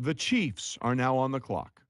The Chiefs are now on the clock.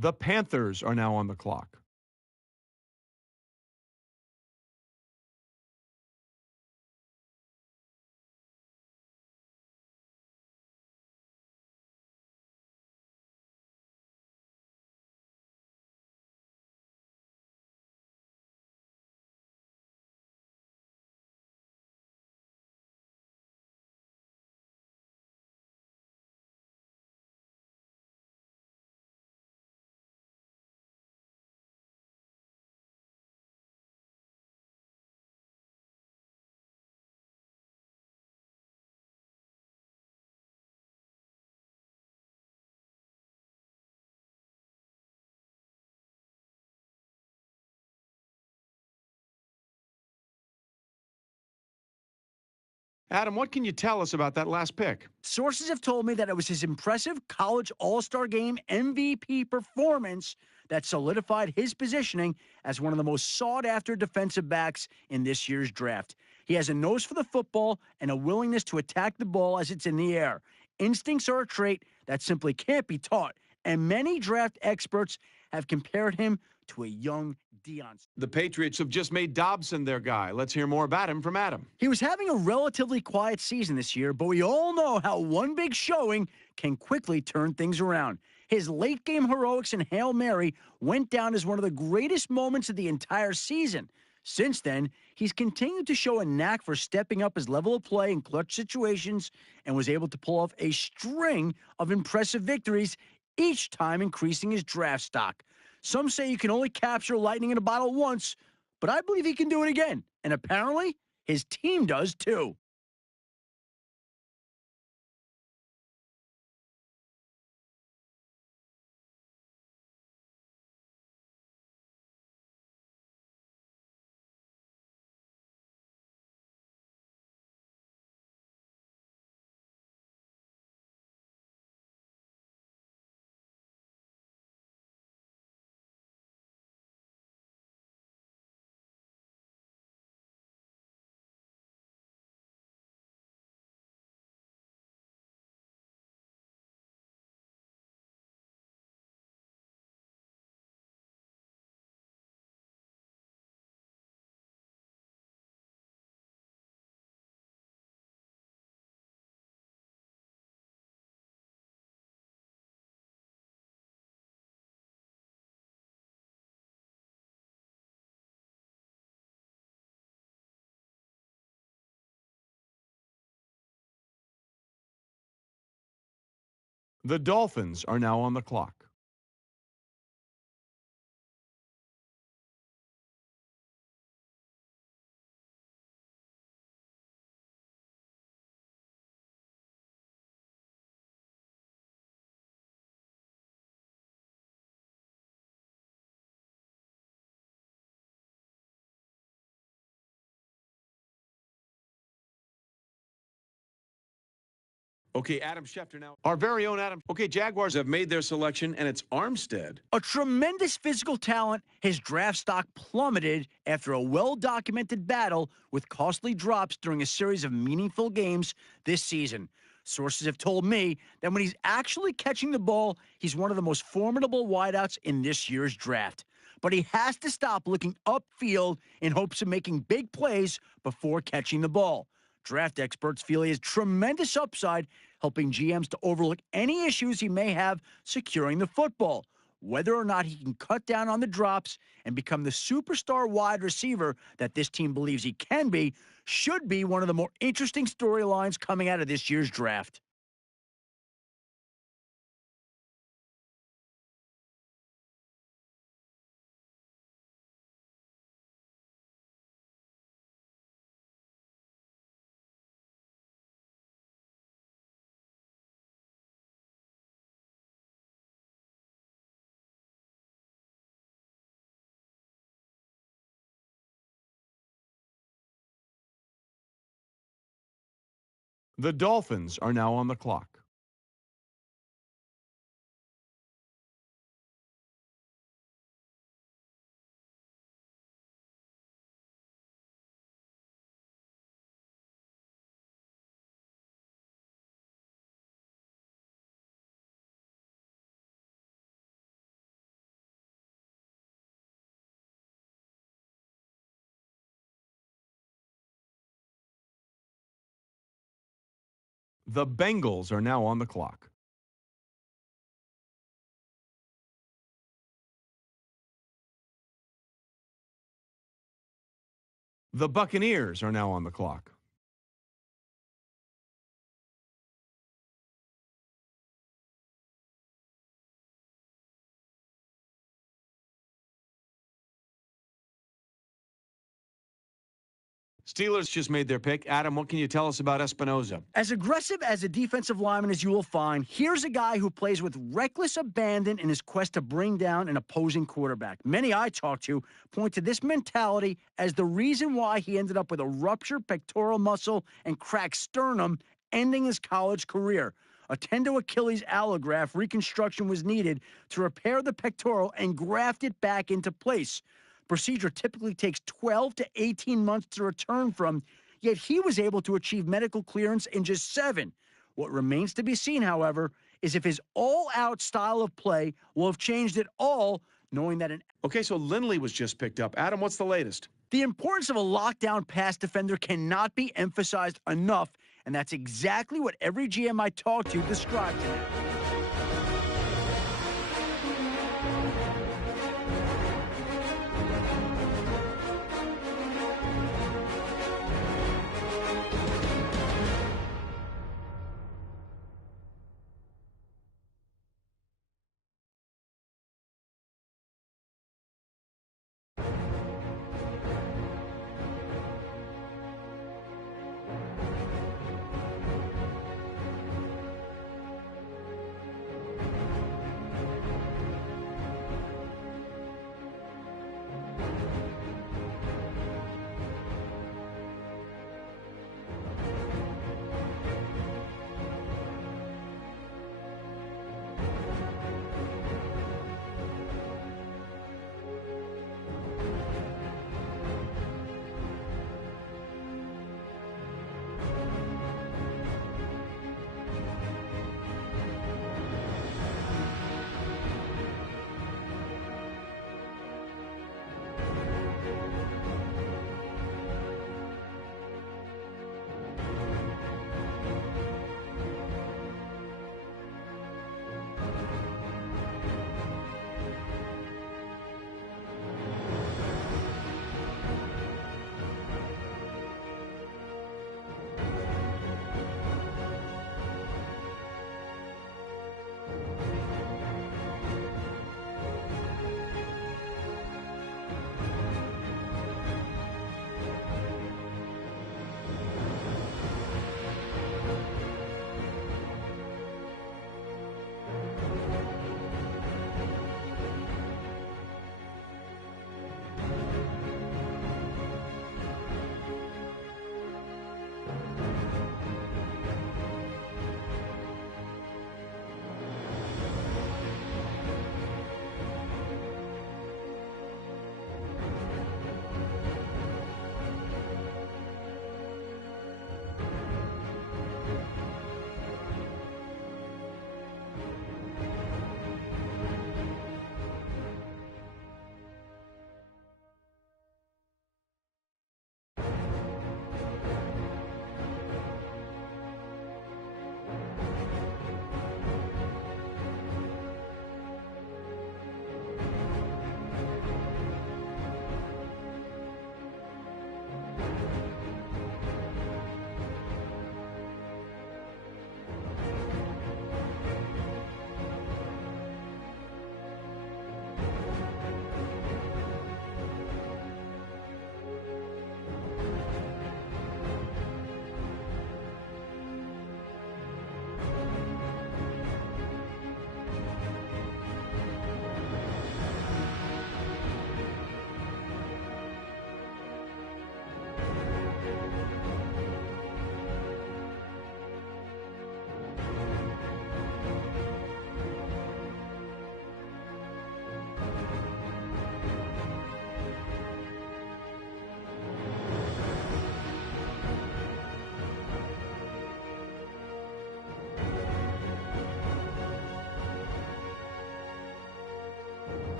The Panthers are now on the clock. Adam, what can you tell us about that last pick? Sources have told me that it was his impressive college all star game MVP performance that solidified his positioning as one of the most sought after defensive backs in this year's draft. He has a nose for the football and a willingness to attack the ball as it's in the air. Instincts are a trait that simply can't be taught, and many draft experts have compared him to a young Deion. The Patriots have just made Dobson their guy. Let's hear more about him from Adam. He was having a relatively quiet season this year, but we all know how one big showing can quickly turn things around. His late game heroics and Hail Mary went down as one of the greatest moments of the entire season. Since then, he's continued to show a knack for stepping up his level of play in clutch situations and was able to pull off a string of impressive victories, each time increasing his draft stock. Some say you can only capture lightning in a bottle once, but I believe he can do it again. And apparently, his team does too. The Dolphins are now on the clock. Okay, Adam Schefter now. Our very own Adam. Okay, Jaguars have made their selection, and it's Armstead. A tremendous physical talent, his draft stock plummeted after a well-documented battle with costly drops during a series of meaningful games this season. Sources have told me that when he's actually catching the ball, he's one of the most formidable wideouts in this year's draft. But he has to stop looking upfield in hopes of making big plays before catching the ball. Draft experts feel he has tremendous upside, helping GMs to overlook any issues he may have securing the football. Whether or not he can cut down on the drops and become the superstar wide receiver that this team believes he can be should be one of the more interesting storylines coming out of this year's draft. The Dolphins are now on the clock. The Bengals are now on the clock. The Buccaneers are now on the clock. Steelers just made their pick. Adam, what can you tell us about Espinoza? As aggressive as a defensive lineman as you will find, here's a guy who plays with reckless abandon in his quest to bring down an opposing quarterback. Many I talk to point to this mentality as the reason why he ended up with a ruptured pectoral muscle and cracked sternum, ending his college career. A tendo Achilles allograft reconstruction was needed to repair the pectoral and graft it back into place. Procedure typically takes 12 to 18 months to return from, yet he was able to achieve medical clearance in just 7. What remains to be seen, however, is if his all-out style of play will have changed at all, knowing that Okay, so Lindley was just picked up. Adam, what's the latest? the importance of a lockdown pass defender cannot be emphasized enough, and that's exactly what every GM I talk to described to me.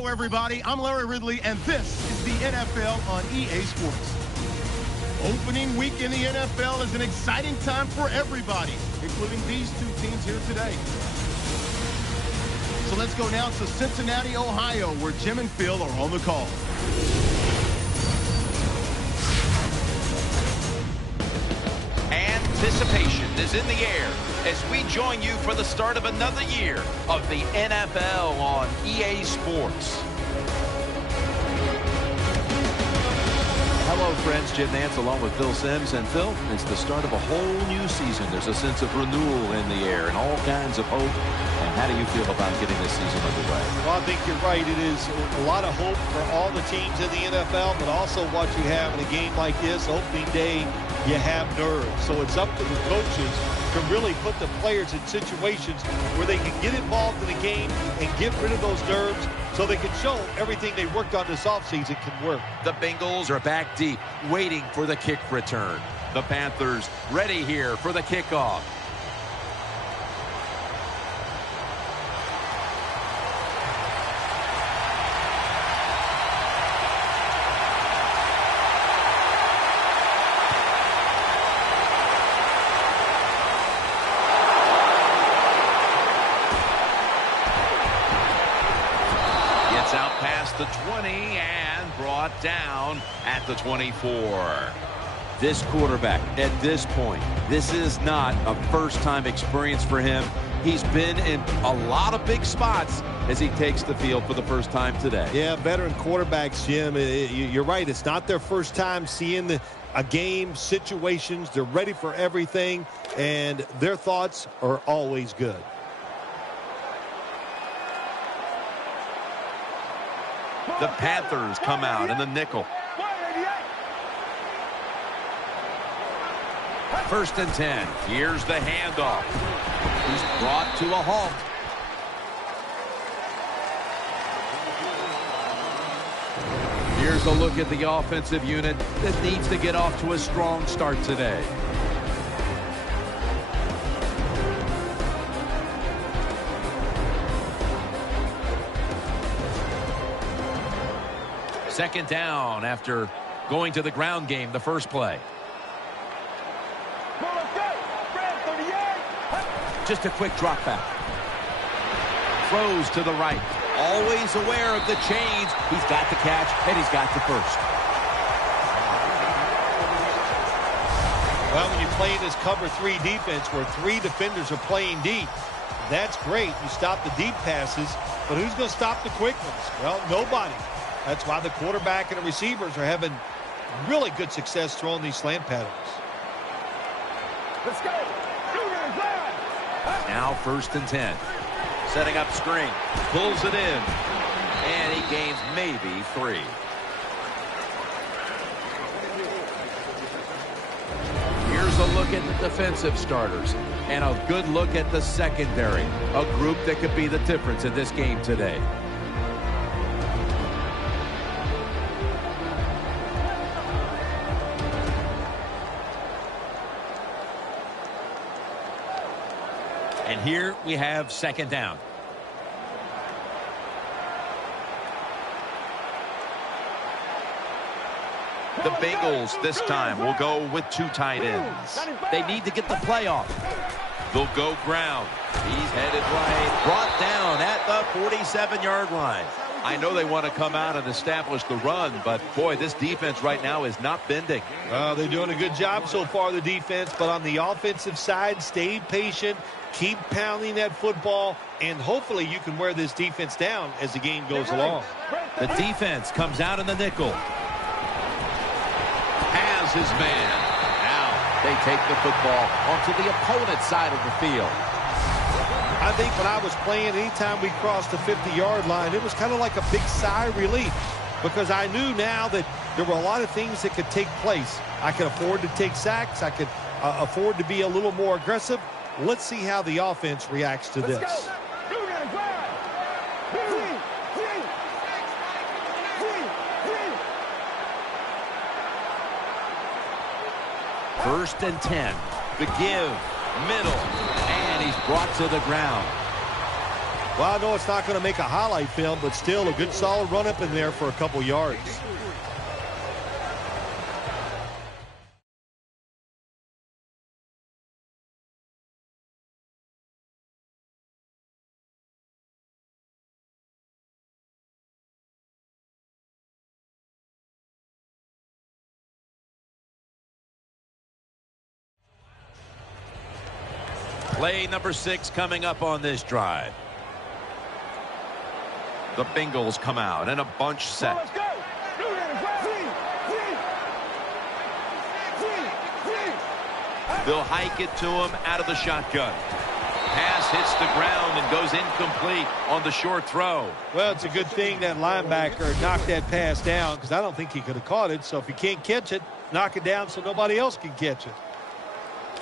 Hello, everybody. I'm Larry Ridley, and this is the NFL on EA Sports. Opening week in the NFL is an exciting time for everybody, including these two teams here today. So let's go now to Cincinnati, Ohio, where Jim and Phil are on the call. Anticipation is in the air as we join you for the start of another year of the NFL on EA Sports. Hello, friends. Jim Nance along with Phil Simms. And Phil, it's the start of a whole new season. There's a sense of renewal in the air and all kinds of hope. And how do you feel about getting this season underway? Well, I think you're right. It is a lot of hope for all the teams in the NFL, but also what you have in a game like this, opening day, you have nerves. So it's up to the coaches to really put the players in situations where they can get involved in the game and get rid of those nerves so they can show everything they worked on this offseason can work. The Bengals are back deep, waiting for the kick return. The Panthers ready here for the kickoff. Out past the 20 and brought down at the 24. This quarterback, at this point, this is not a first-time experience for him. He's been in a lot of big spots as he takes the field for the first time today. Yeah, veteran quarterbacks, Jim, you're right. It's not their first time seeing a game, situations. They're ready for everything, and their thoughts are always good. The Panthers come out in the nickel. First and 10. Here's the handoff. He's brought to a halt. Here's a look at the offensive unit that needs to get off to a strong start today. Second down after going to the ground game the first play. Just a quick drop back. Throws to the right. Always aware of the chains. He's got the catch, and he's got the first. Well, when you play in this cover 3 defense where 3 defenders are playing deep, that's great. You stop the deep passes, but who's going to stop the quick ones? Well, nobody. That's why the quarterback and the receivers are having really good success throwing these slant patterns. Let's go. Now first and 10. Setting up screen. Pulls it in. And he gains maybe 3. Here's a look at the defensive starters. And a good look at the secondary. A group that could be the difference in this game today. And here we have second down. The Bengals this time will go with 2 tight ends. They need to get the play off. They'll go ground. He's headed right. Brought down at the 47-yard line. I know they want to come out and establish the run, but, boy, this defense right now is not bending. They're doing a good job so far, the defense, but on the offensive side, stay patient, keep pounding that football, and hopefully you can wear this defense down as the game goes along. The defense comes out in the nickel. Has his man. Now they take the football onto the opponent's side of the field. I think when I was playing, anytime we crossed the 50-yard line, it was kind of like a big sigh of relief because I knew now that there were a lot of things that could take place. I could afford to take sacks. I could afford to be a little more aggressive. Let's see how the offense reacts to this. First and 10. The give. Middle. And he's brought to the ground. Well, I know it's not going to make a highlight film, but still a good solid run up in there for a couple yards. Play number 6 coming up on this drive. The Bengals come out in a bunch set. They'll hike it to him out of the shotgun. Pass hits the ground and goes incomplete on the short throw. Well, it's a good thing that linebacker knocked that pass down, because I don't think he could have caught it. So if he can't catch it, knock it down so nobody else can catch it.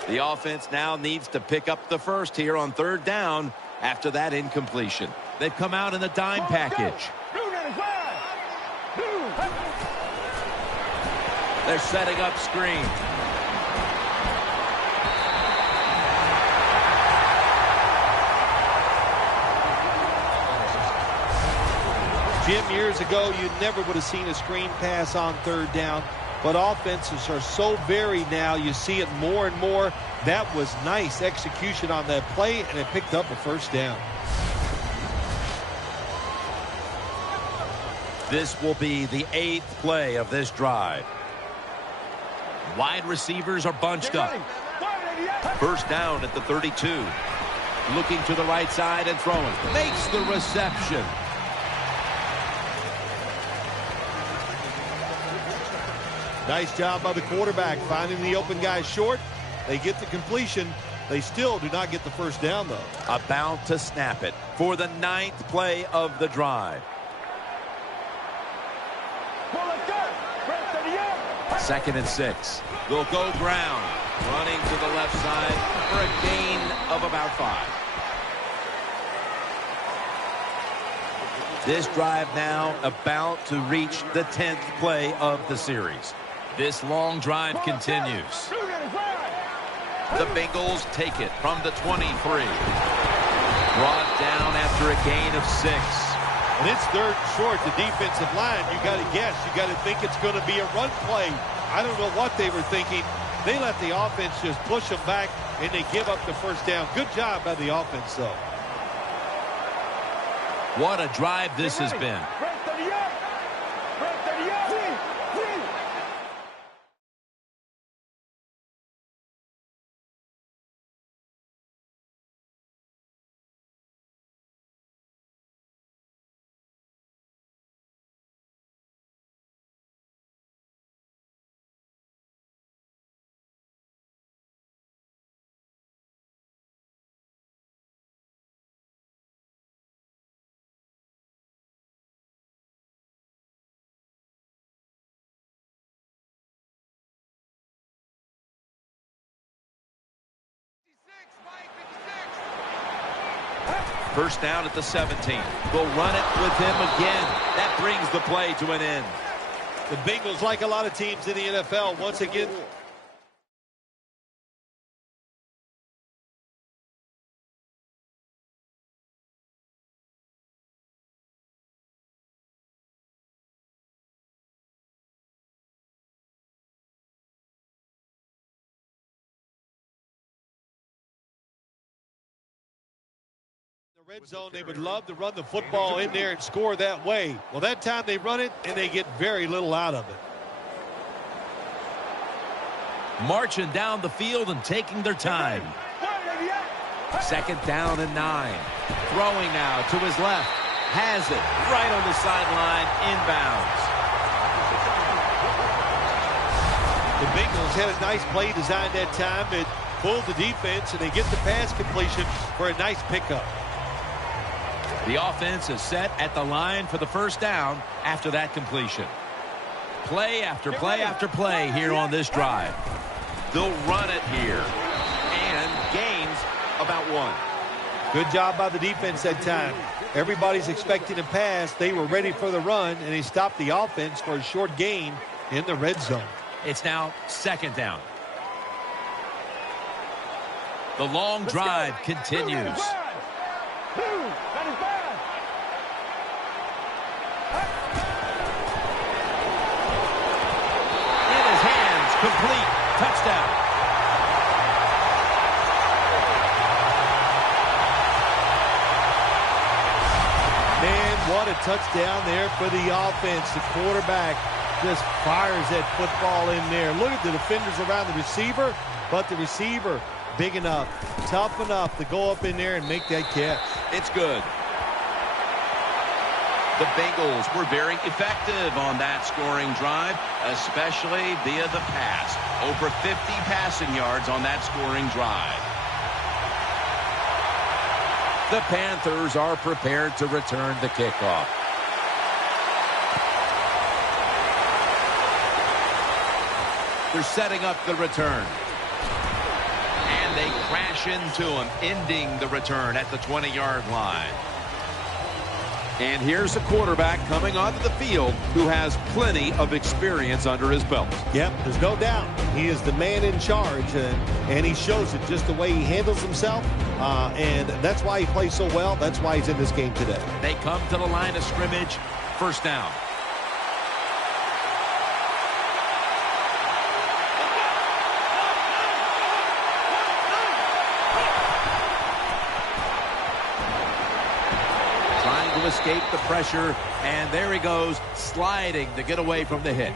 The offense now needs to pick up the first here on 3rd down after that incompletion. They've come out in the dime package. They're setting up screen. Jim, years ago, you never would have seen a screen pass on 3rd down. But offenses are so varied now. You see it more and more. That was nice execution on that play, and it picked up a 1st down. This will be the 8th play of this drive. Wide receivers are bunched up. 1st down at the 32. Looking to the right side and throwing. Makes the reception. Nice job by the quarterback finding the open guy short. They get the completion. They still do not get the 1st down, though. About to snap it for the 9th play of the drive. 2nd and 6. They'll go ground. Running to the left side for a gain of about 5. This drive now about to reach the 10th play of the series. This long drive continues. The Bengals take it from the 23. Brought down after a gain of 6. And it's 3rd and short. The defensive line, you got to guess. You got to think it's going to be a run play. I don't know what they were thinking. They let the offense just push them back, and they give up the 1st down. Good job by the offense, though. What a drive this has been. First down at the 17. They'll run it with him again. That brings the play to an end. The Bengals, like a lot of teams in the NFL, once again. Red zone, they would love to run the football in there and score that way. Well, that time they run it, and they get very little out of it. Marching down the field and taking their time. 2nd down and 9. Throwing now to his left. Has it right on the sideline, inbounds. The Bengals had a nice play design that time. It pulled the defense, and they get the pass completion for a nice pickup. The offense is set at the line for the 1st down after that completion. Play after play after play here on this drive. They'll run it here. And gains about 1. Good job by the defense that time. Everybody's expecting a pass. They were ready for the run, and they stopped the offense for a short gain in the red zone. It's now 2nd down. The long drive continues. what a touchdown there for the offense. The quarterback just fires that football in there. Look at the defenders around the receiver, but the receiver big enough, tough enough to go up in there and make that catch. It's good. The Bengals were very effective on that scoring drive, especially via the pass. Over 50 passing yards on that scoring drive. The Panthers are prepared to return the kickoff. They're setting up the return. And they crash into him, ending the return at the 20-yard line. And here's a quarterback coming onto the field who has plenty of experience under his belt. Yep, there's no doubt. He is the man in charge, and he shows it just the way he handles himself. And that's why he plays so well. That's why he's in this game today. They come to the line of scrimmage. First down. To escape the pressure, and there he goes, sliding to get away from the hit.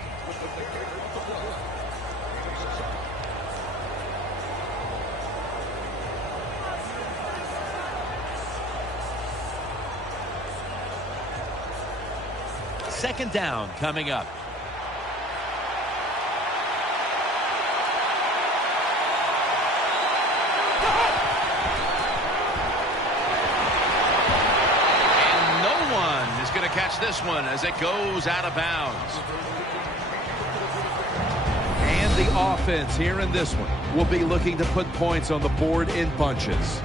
Second down coming up. Going to catch this one as it goes out of bounds. And the offense here in this one will be looking to put points on the board in bunches.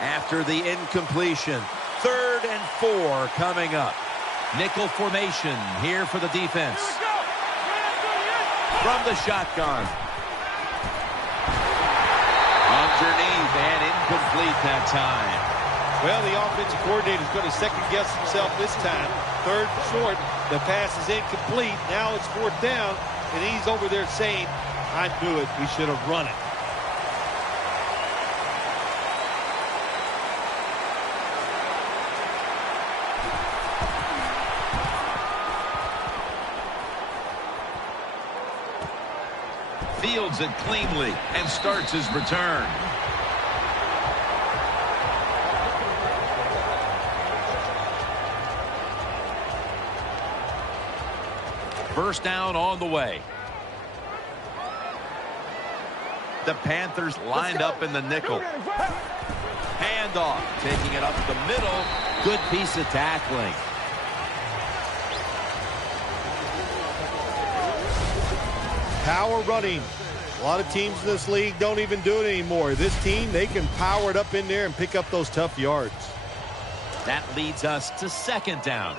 After the incompletion, 3rd and 4 coming up. Nickel formation here for the defense. From the shotgun. Underneath and incomplete that time. Well, the offensive coordinator is going to second-guess himself this time. 3rd and short, the pass is incomplete. Now it's 4th down, and he's over there saying, I knew it, we should have run it. Fields it cleanly and starts his return. First down on the way. The Panthers lined up in the nickel. Handoff, taking it up the middle. Good piece of tackling. Power running. A lot of teams in this league don't even do it anymore. This team, they can power it up in there and pick up those tough yards. That leads us to second down.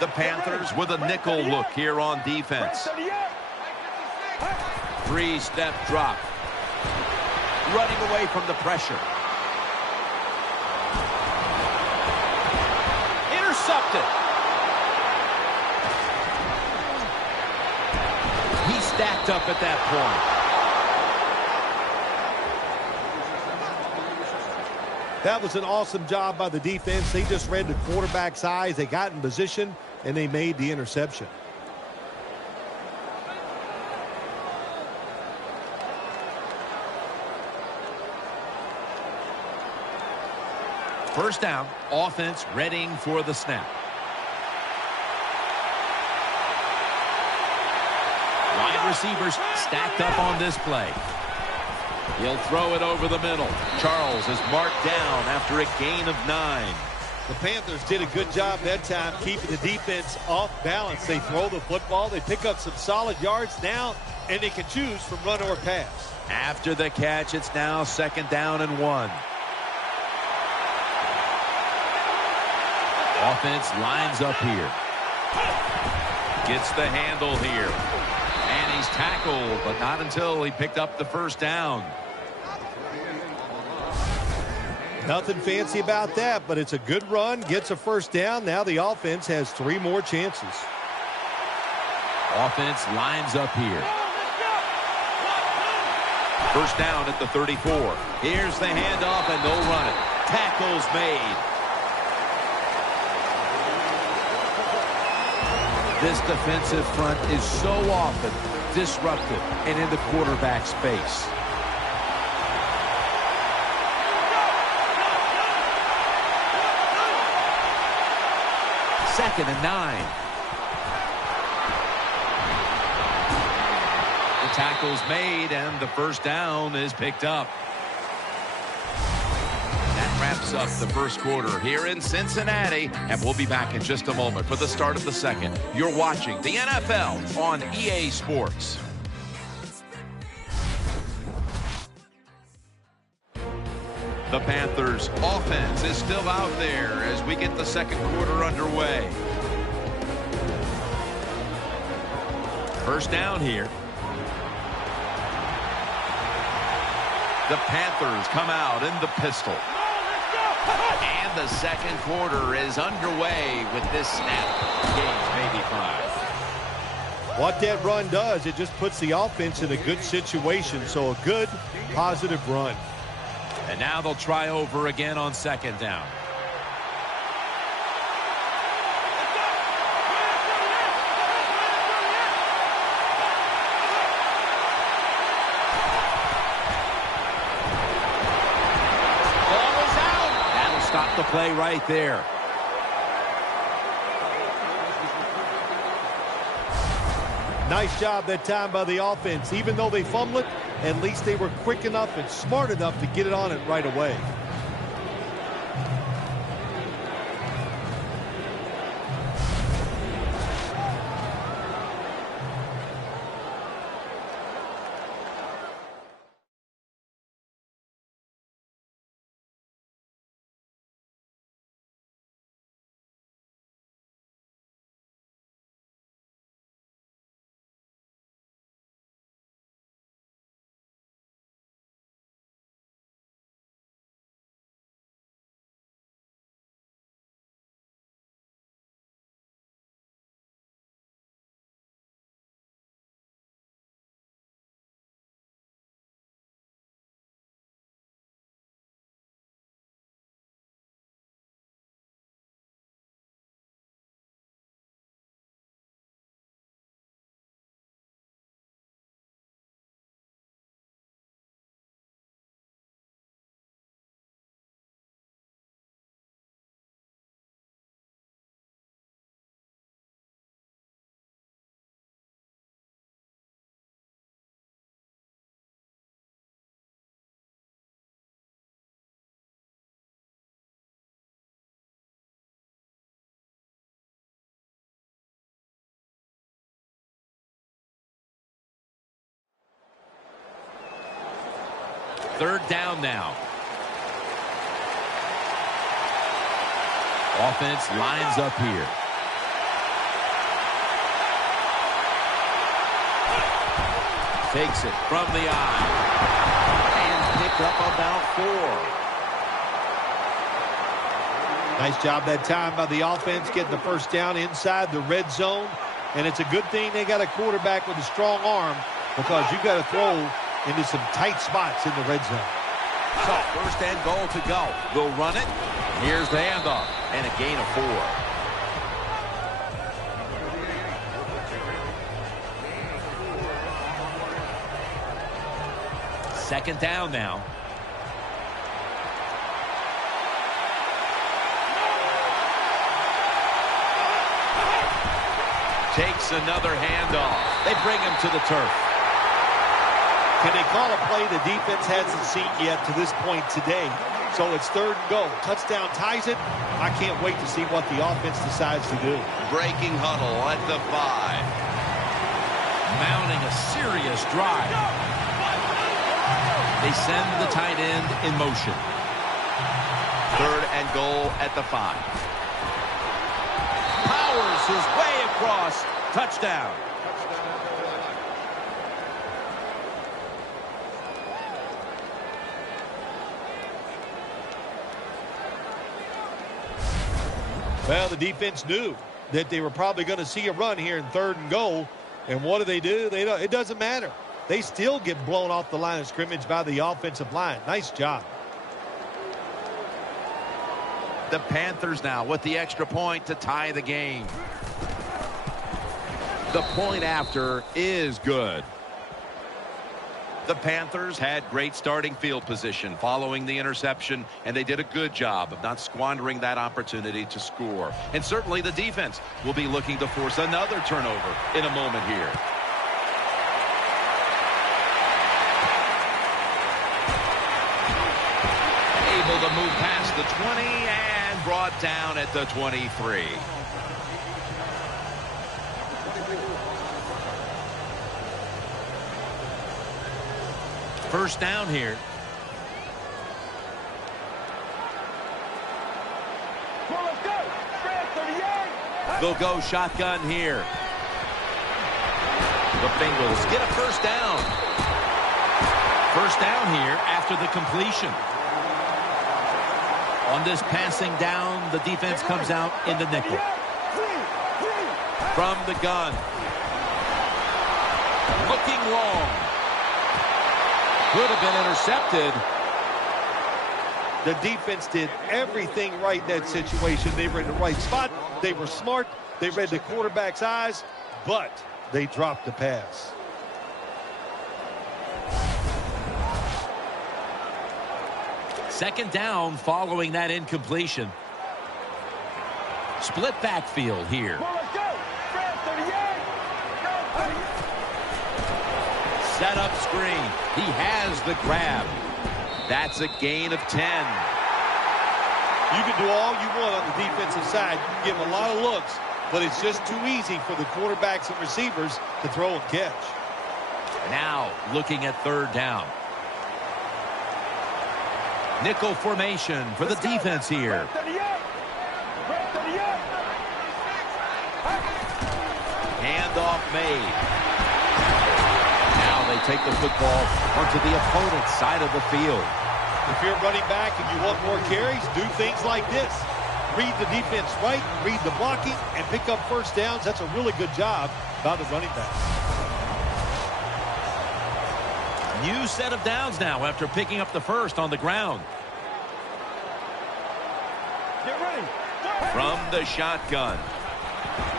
The Panthers with a nickel look here on defense. 3-step drop. Running away from the pressure. Intercepted. He stacked up at that point. That was an awesome job by the defense. They just read the quarterback's eyes. They got in position, and they made the interception. First down, offense readying for the snap. Wide receivers stacked up on this play. He'll throw it over the middle. Charles is marked down after a gain of 9. The Panthers did a good job that time keeping the defense off balance. They throw the football. They pick up some solid yards now, and they can choose from run or pass. After the catch, it's now second down and 1. Offense lines up here. Gets the handle here. And he's tackled, but not until he picked up the first down. Nothing fancy about that, but it's a good run, gets a first down. Now the offense has 3 more chances. Offense lines up here. First down at the 34. Here's the handoff, and they'll run it. Tackles made. This defensive front is so often disruptive and in the quarterback space. Second and 9. The tackle's made, and the first down is picked up. That wraps up the first quarter here in Cincinnati, and we'll be back in just a moment for the start of the second. You're watching the NFL on EA Sports. The Panthers' offense is still out there as we get the second quarter underway. First down here. The Panthers come out in the pistol. And the second quarter is underway with this snap. Gains maybe 5. What that run does, it just puts the offense in a good situation. So a good, positive run. And now they'll try over again on second down. Ball is out. That'll stop the play right there. Nice job that time by the offense. Even though they fumbled it, at least they were quick enough and smart enough to get it on it right away. Third down now. Offense lines up here. Takes it from the eye. And picked up about 4. Nice job that time by the offense getting the first down inside the red zone. And it's a good thing they got a quarterback with a strong arm, because you got to throw into some tight spots in the red zone. So first and goal to go. They'll run it. Here's the handoff and a gain of 4. Second down now. Takes another handoff. They bring him to the turf. Can they call a play the defense hasn't seen yet to this point today? So it's third and goal. Touchdown ties it. I can't wait to see what the offense decides to do. Breaking huddle at the 5. Mounting a serious drive. They send the tight end in motion. Third and goal at the 5. Powers his way across. Touchdown. Well, the defense knew that they were probably going to see a run here in 3rd and goal. And what do? It doesn't matter. They still get blown off the line of scrimmage by the offensive line. Nice job. The Panthers now with the extra point to tie the game. The point after is good. The Panthers had great starting field position following the interception, and they did a good job of not squandering that opportunity to score. And certainly the defense will be looking to force another turnover in a moment here. Able to move past the 20 and brought down at the 23. First down here. They'll go shotgun here. The Bengals get a first down. First down here after the completion. On this passing down, the defense comes out in the nickel. From the gun. Looking long. Could have been intercepted. The defense did everything right in that situation. They were in the right spot. They were smart. They read the quarterback's eyes, but they dropped the pass. Second down following that incompletion. Split backfield here. Set up screen. He has the grab. That's a gain of 10. You can do all you want on the defensive side. You can give them a lot of looks, but it's just too easy for the quarterbacks and receivers to throw and catch. Now looking at 3rd down. Nickel formation for the defense here. Handoff made. They take the football onto the opponent's side of the field. If you're running back and you want more carries, do things like this. Read the defense right, read the blocking, and pick up first downs. That's a really good job by the running back. New set of downs now after picking up the first on the ground. Get ready. From the shotgun.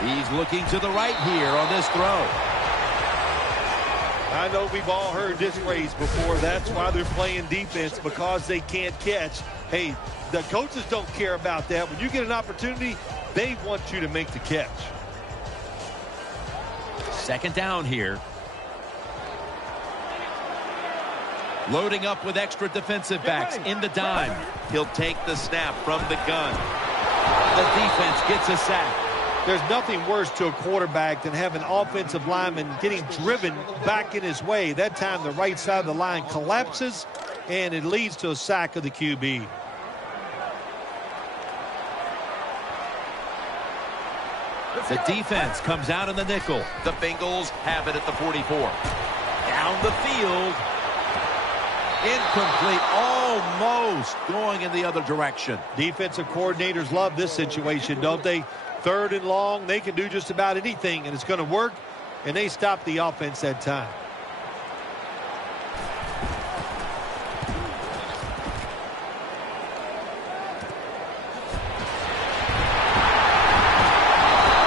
He's looking to the right here on this throw. I know we've all heard this phrase before. That's why they're playing defense, because they can't catch. Hey, the coaches don't care about that. When you get an opportunity, they want you to make the catch. Second down here. Loading up with extra defensive backs in the dime. He'll take the snap from the gun. The defense gets a sack. There's nothing worse to a quarterback than having an offensive lineman getting driven back in his way. That time the right side of the line collapses, and it leads to a sack of the QB. The defense comes out in the nickel. The Bengals have it at the 44. Down the field. Incomplete. Almost going in the other direction. Defensive coordinators love this situation, don't they? 3rd and long, they can do just about anything, and it's going to work, and they stop the offense that time.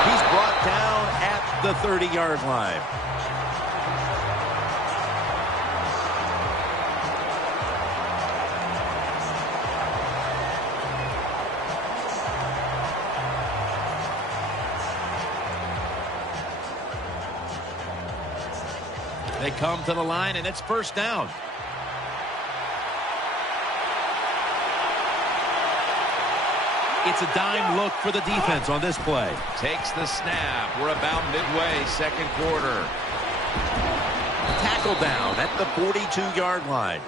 He's brought down at the 30-yard line. They come to the line, and it's first down. It's a dime look for the defense on this play. Takes the snap. We're about midway, second quarter. Tackle down at the 42-yard line.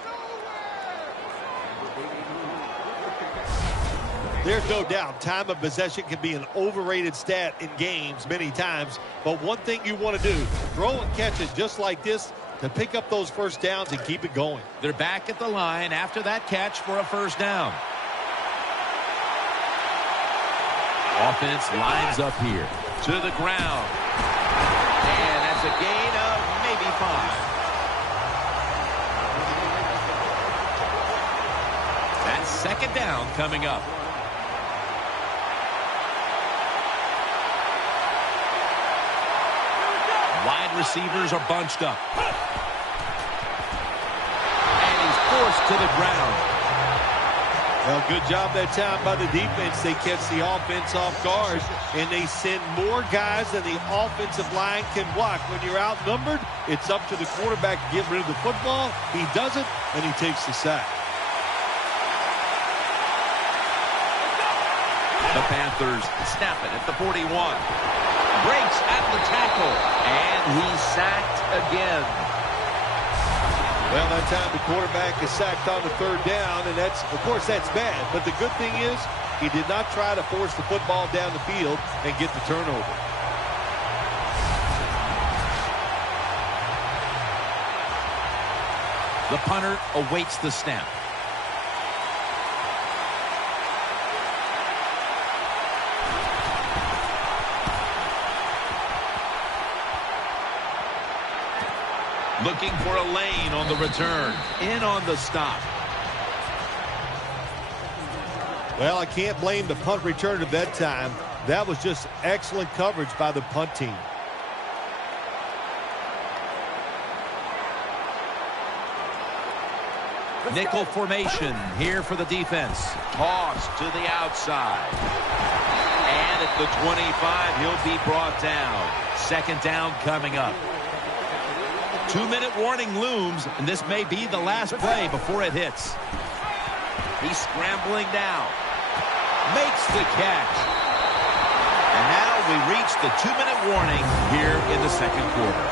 There's no doubt time of possession can be an overrated stat in games many times, but one thing you want to do, throw and catch it just like this to pick up those first downs and keep it going. They're back at the line after that catch for a first down. Offense lines up here. To the ground. And that's a gain of maybe 5. That's second down coming up. Wide receivers are bunched up. And he's forced to the ground. Well, good job that time by the defense. They catch the offense off guard, and they send more guys than the offensive line can block. When you're outnumbered, it's up to the quarterback to get rid of the football. He doesn't, and he takes the sack. The Panthers snap it at the 41. Breaks at the tackle, and he's sacked again. Well, that time the quarterback is sacked on the third down, and that's, of course, that's bad. But the good thing is he did not try to force the football down the field and get the turnover. The punter awaits the snap. Looking for a lane on the return. In on the stop. Well, I can't blame the punt return at that time. That was just excellent coverage by the punt team. Nickel formation here for the defense. Toss to the outside. And at the 25, he'll be brought down. Second down coming up. 2-minute warning looms, and this may be the last play before it hits. He's scrambling now. Makes the catch. And now we reach the 2-minute warning here in the second quarter.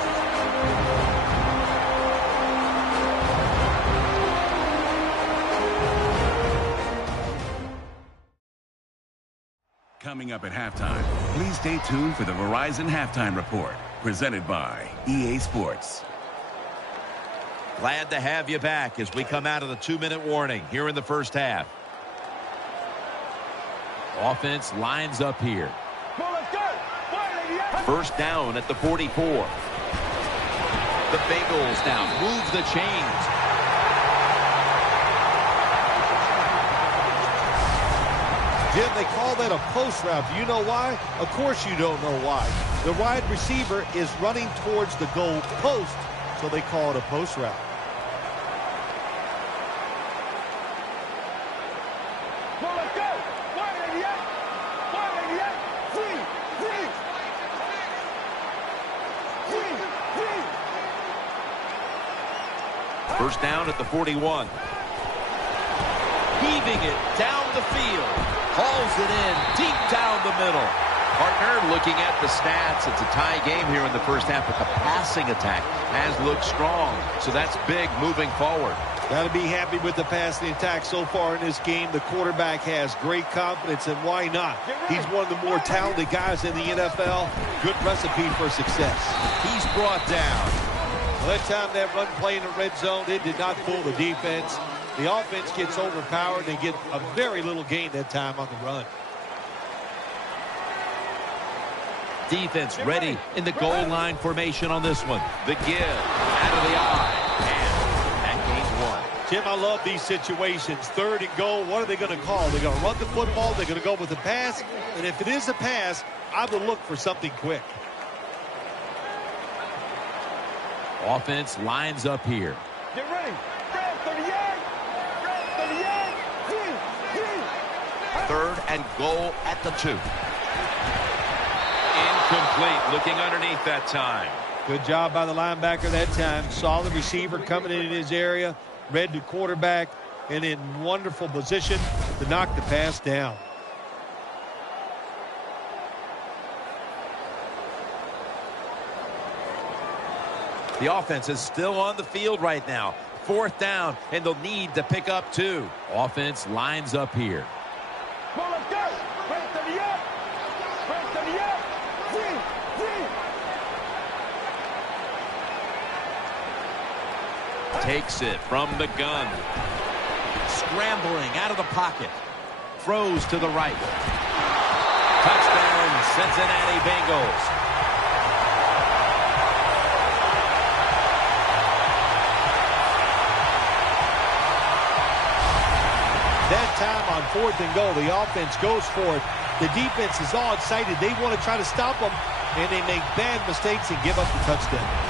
Coming up at halftime, please stay tuned for the Verizon Halftime Report, presented by EA Sports. Glad to have you back as we come out of the 2-minute warning here in the first half. Offense lines up here. First down at the 44. The Bengals now move the chains. Jim, they call that a post route. Do you know why? Of course you don't know why. The wide receiver is running towards the goal post, so they call it a post route. First down at the 41. Heaving it down the field. Hauls it in deep down the middle. Partner, looking at the stats, it's a tie game here in the first half, but the passing attack has looked strong. So that's big moving forward. Got to be happy with the passing attack so far in this game. The quarterback has great confidence, and why not? He's one of the more talented guys in the NFL. Good recipe for success. He's brought down. Well, that time that run play in the red zone, it did not fool the defense. The offense gets overpowered. They get a very little gain that time on the run. Defense ready in the goal line formation on this one. The give out of the eye. And that gains 1. Tim, I love these situations. Third and goal, what are they going to call? They're going to run the football. They're going to go with the pass. And if it is a pass, I would look for something quick. Offense lines up here. Get ready. Grab 38. Grab 38. Third and goal at the 2. Incomplete. Looking underneath that time. Good job by the linebacker that time. Saw the receiver coming in his area. Read the quarterback. And in wonderful position to knock the pass down. The offense is still on the field right now. Fourth down, and they'll need to pick up 2. Offense lines up here. Takes it from the gun. Scrambling out of the pocket. Throws to the right. Touchdown, Cincinnati Bengals. That time on 4th and goal, the offense goes for it. The defense is all excited. They want to try to stop them, and they make bad mistakes and give up the touchdown.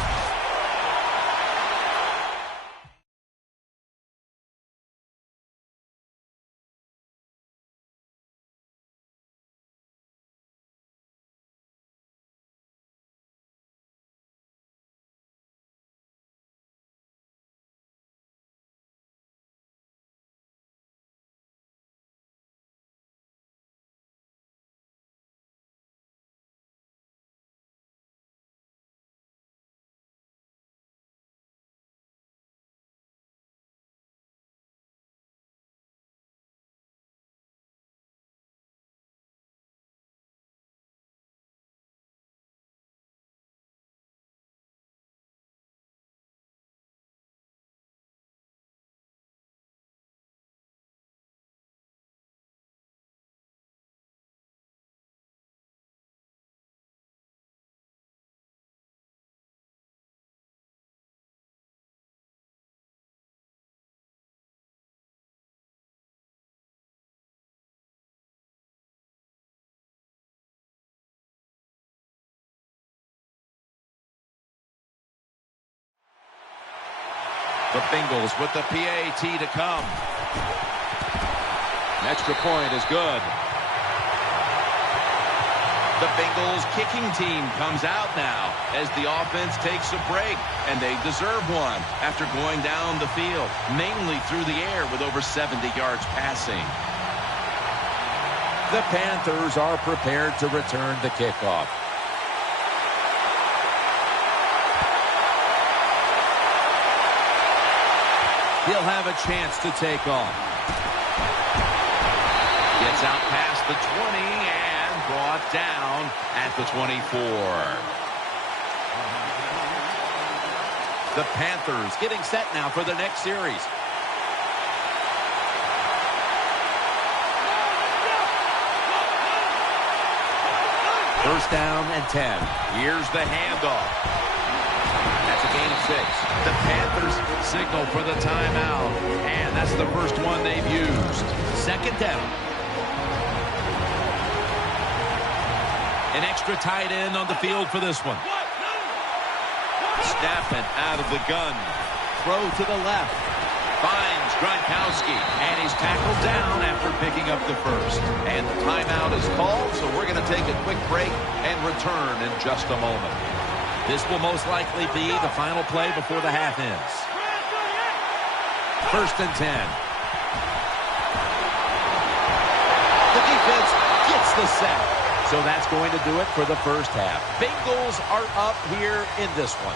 The Bengals with the PAT to come. An extra point is good. The Bengals kicking team comes out now as the offense takes a break, and they deserve one after going down the field, mainly through the air with over 70 yards passing. The Panthers are prepared to return the kickoff. He'll have a chance to take off. Gets out past the 20 and brought down at the 24. The Panthers getting set now for the next series. First down and 10. Here's the handoff. That's a gain of 6. The Panthers signal for the timeout, and that's the first one they've used. Second down. An extra tight end on the field for this one. Snapping out of the gun. Throw to the left. Finds Gronkowski, and he's tackled down after picking up the first. And the timeout is called, so we're going to take a quick break and return in just a moment. This will most likely be the final play before the half ends. First and 10. The defense gets the sack. So that's going to do it for the first half. Bengals are up here in this one.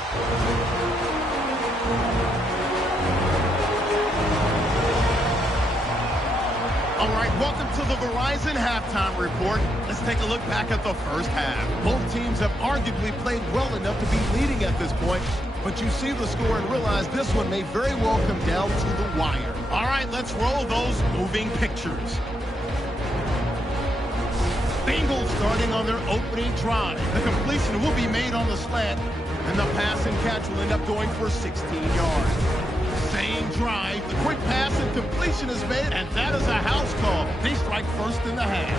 All right, welcome to the Verizon Halftime Report. Let's take a look back at the first half. Both teams have arguably played well enough to be leading at this point, but you see the score and realize this one may very well come down to the wire. All right, let's roll those moving pictures. Bengals starting on their opening drive. The completion will be made on the slant, and the pass and catch will end up going for 16 yards. Same drive, the quick pass and completion is made, and that is a house call. They strike first in the half.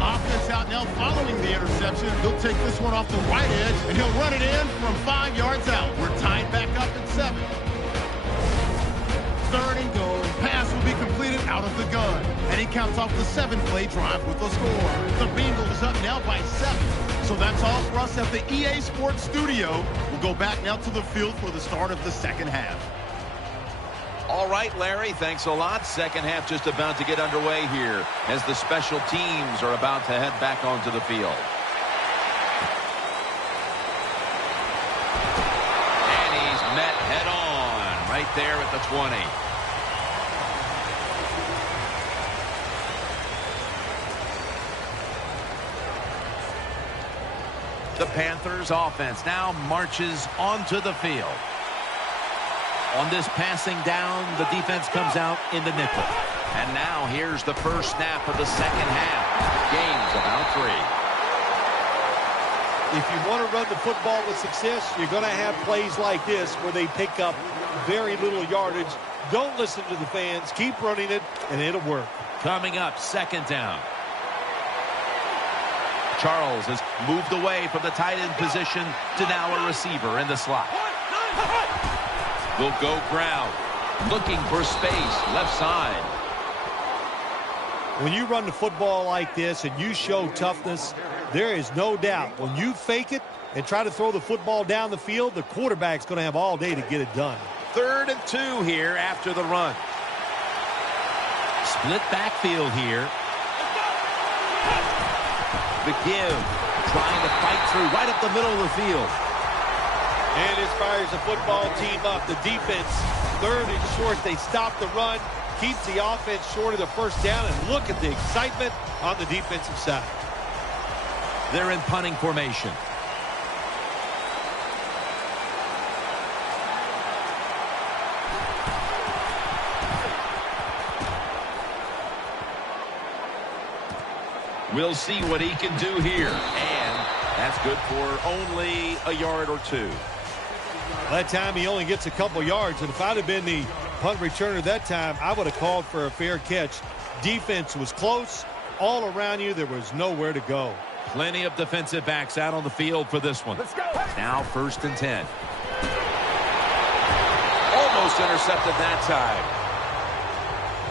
Offense out now following the interception. He'll take this one off the right edge, and he'll run it in from 5 yards out. We're tied back up at 7. Third and goal. Pass will be completed out of the gun. And he counts off the 7-play drive with a score. The Bengals up now by 7. So that's all for us at the EA Sports Studio. We'll go back now to the field for the start of the second half. All right, Larry, thanks a lot. Second half just about to get underway here as the special teams are about to head back onto the field. And he's met head on right there at the 20. The Panthers offense now marches onto the field. On this passing down, the defense comes out in the nickel. And now here's the first snap of the second half. Game's about 3. If you want to run the football with success, you're going to have plays like this where they pick up very little yardage. Don't listen to the fans. Keep running it, and it'll work. Coming up, second down. Charles has moved away from the tight end position to now a receiver in the slot. Will go ground. Looking for space, left side. When you run the football like this and you show toughness, there is no doubt when you fake it and try to throw the football down the field, the quarterback's going to have all day to get it done. 3rd and 2 here after the run. Split backfield here. The give, trying to fight through right up the middle of the field. And this fires the football team up. The defense, 3rd and short, they stop the run, keeps the offense short of the first down, and look at the excitement on the defensive side. They're in punting formation. We'll see what he can do here. And that's good for only a yard or 2. That time he only gets a couple yards, and if I'd have been the punt returner that time, I would have called for a fair catch. Defense was close. All around you, there was nowhere to go. Plenty of defensive backs out on the field for this one. Let's go. Now 1st and 10. Almost intercepted that time.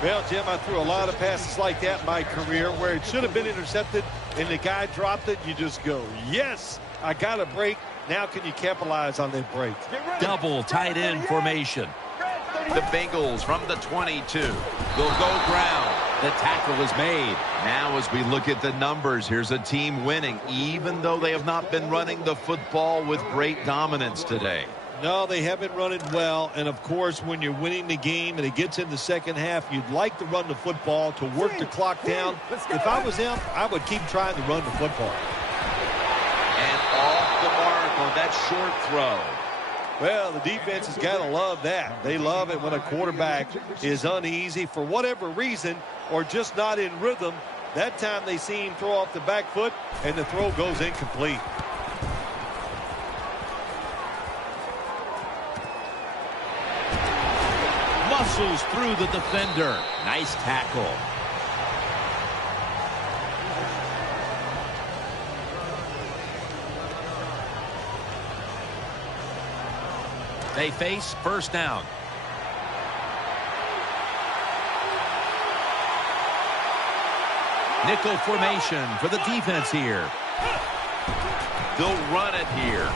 Well, Jim, I threw a lot of passes like that in my career where it should have been intercepted and the guy dropped it. You just go, yes, I got a break. Now can you capitalize on that break? Double tight end formation. The Bengals from the 22. They'll go ground. The tackle is made. Now as we look at the numbers, here's a team winning, even though they have not been running the football with great dominance today. No, they haven't run it well. And, of course, when you're winning the game and it gets in the second half, you'd like to run the football to work the clock down. If I was them, I would keep trying to run the football. And off the mark on that short throw. Well, the defense has got to love that. They love it when a quarterback is uneasy for whatever reason or just not in rhythm. That time they see him throw off the back foot, and the throw goes incomplete. Muscles through the defender. Nice tackle. They face first down. Nickel formation for the defense here. They'll run it here.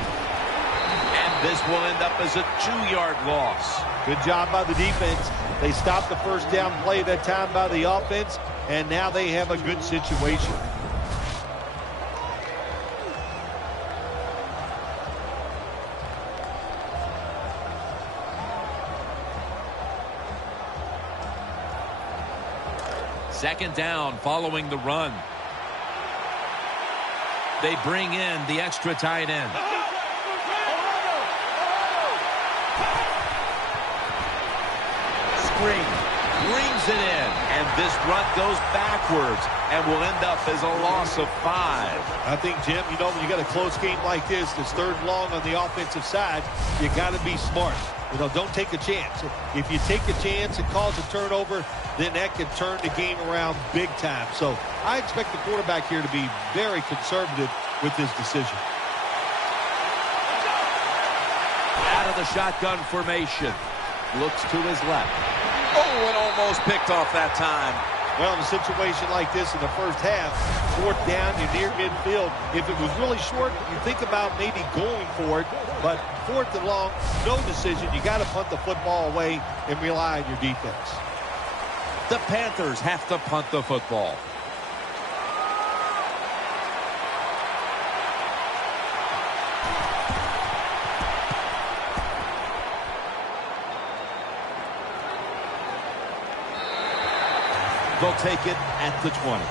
And this will end up as a 2-yard loss. Good job by the defense. They stopped the first down play that time by the offense, and now they have a good situation. Second down following the run. They bring in the extra tight end. Spring brings it in, and this run goes backwards and will end up as a loss of 5. I think, Jim, you know, when you got a close game like this, it's 3rd and long on the offensive side, you got to be smart. You know, don't take a chance. If you take a chance and cause a turnover, then that can turn the game around big time. So I expect the quarterback here to be very conservative with his decision. Out of the shotgun formation. Looks to his left. Oh, and almost picked off that time. Well, in a situation like this in the first half, 4th down, you're near midfield. If it was really short, you think about maybe going for it. But 4th and long, no decision. You got to punt the football away and rely on your defense. The Panthers have to punt the football. They'll take it at the 20.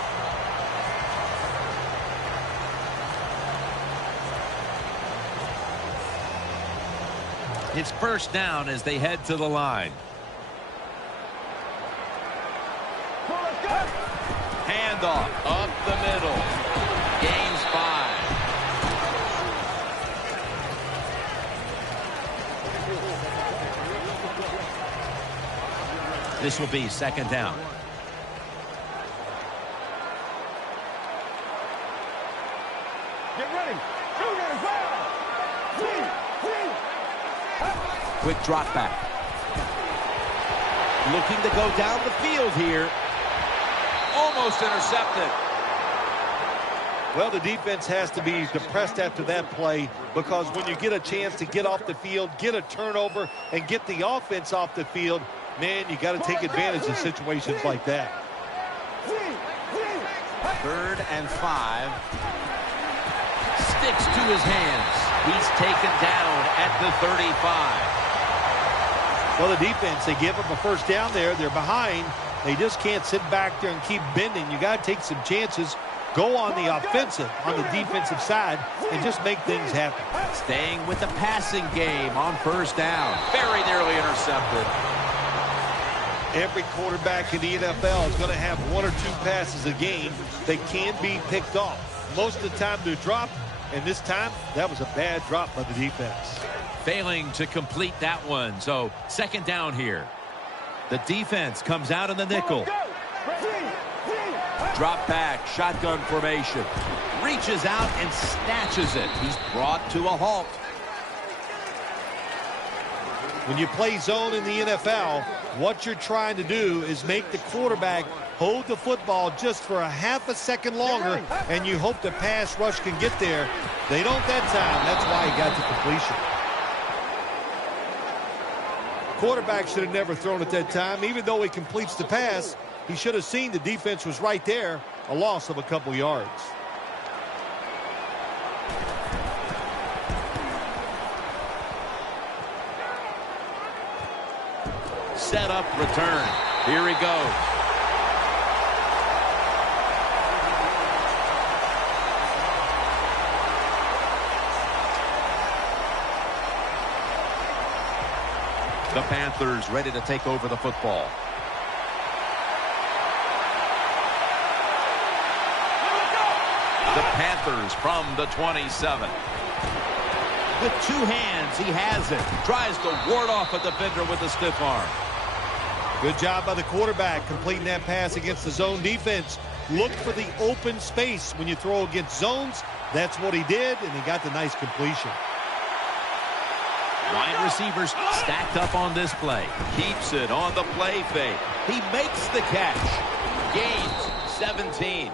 It's first down as they head to the line. This will be second down. Get ready. Shoot it as well. Quick drop back. Looking to go down the field here. Almost intercepted. Well, the defense has to be depressed after that play, because when you get a chance to get off the field, get a turnover, and get the offense off the field, man, you got to take advantage of situations like that. 3rd and 5. Sticks to his hands. He's taken down at the 35. Well, the defense, they give up a first down there. They're behind. They just can't sit back there and keep bending. You got to take some chances. Go on the offensive, on the defensive side, and just make things happen. Staying with the passing game on first down. Very nearly intercepted. Every quarterback in the NFL is going to have 1 or 2 passes a game that can be picked off. Most of the time they're dropped, and this time that was a bad drop by the defense. Failing to complete that one. So second down here. The defense comes out in the nickel. Drop back, shotgun formation. Reaches out and snatches it. He's brought to a halt. When you play zone in the NFL, what you're trying to do is make the quarterback hold the football just for a half a second longer, and you hope the pass rush can get there. They don't that time. That's why he got to completion. Quarterback should have never thrown at that time. Even though he completes the pass, he should have seen the defense was right there. A loss of a couple yards. Set up, return. Here he goes. The Panthers ready to take over the football. The Panthers from the 27. With 2 hands, he has it. Tries to ward off a defender with a stiff arm. Good job by the quarterback completing that pass against the zone defense. Look for the open space when you throw against zones. That's what he did, and he got the nice completion. Wide receivers stacked up on this play. Keeps it on the play fake. He makes the catch. Gains 17.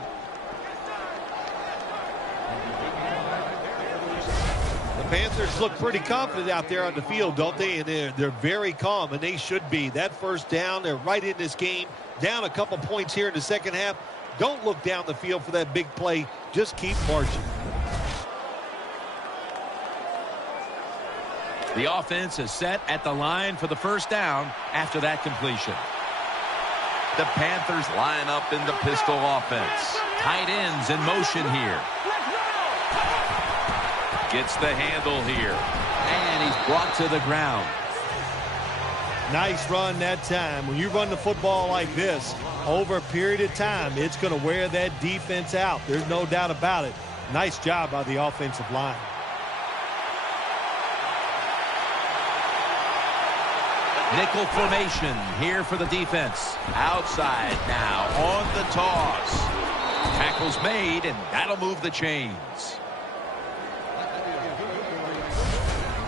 The Panthers look pretty confident out there on the field, don't they? And they're very calm, and they should be. That first down, they're right in this game. Down a couple points here in the second half. Don't look down the field for that big play. Just keep marching. The offense is set at the line for the first down after that completion. The Panthers line up in the pistol offense. Tight ends in motion here. Gets the handle here. And he's brought to the ground. Nice run that time. When you run the football like this, over a period of time, it's going to wear that defense out. There's no doubt about it. Nice job by the offensive line. Nickel formation here for the defense. Outside now on the toss. Tackle's made, and that'll move the chains.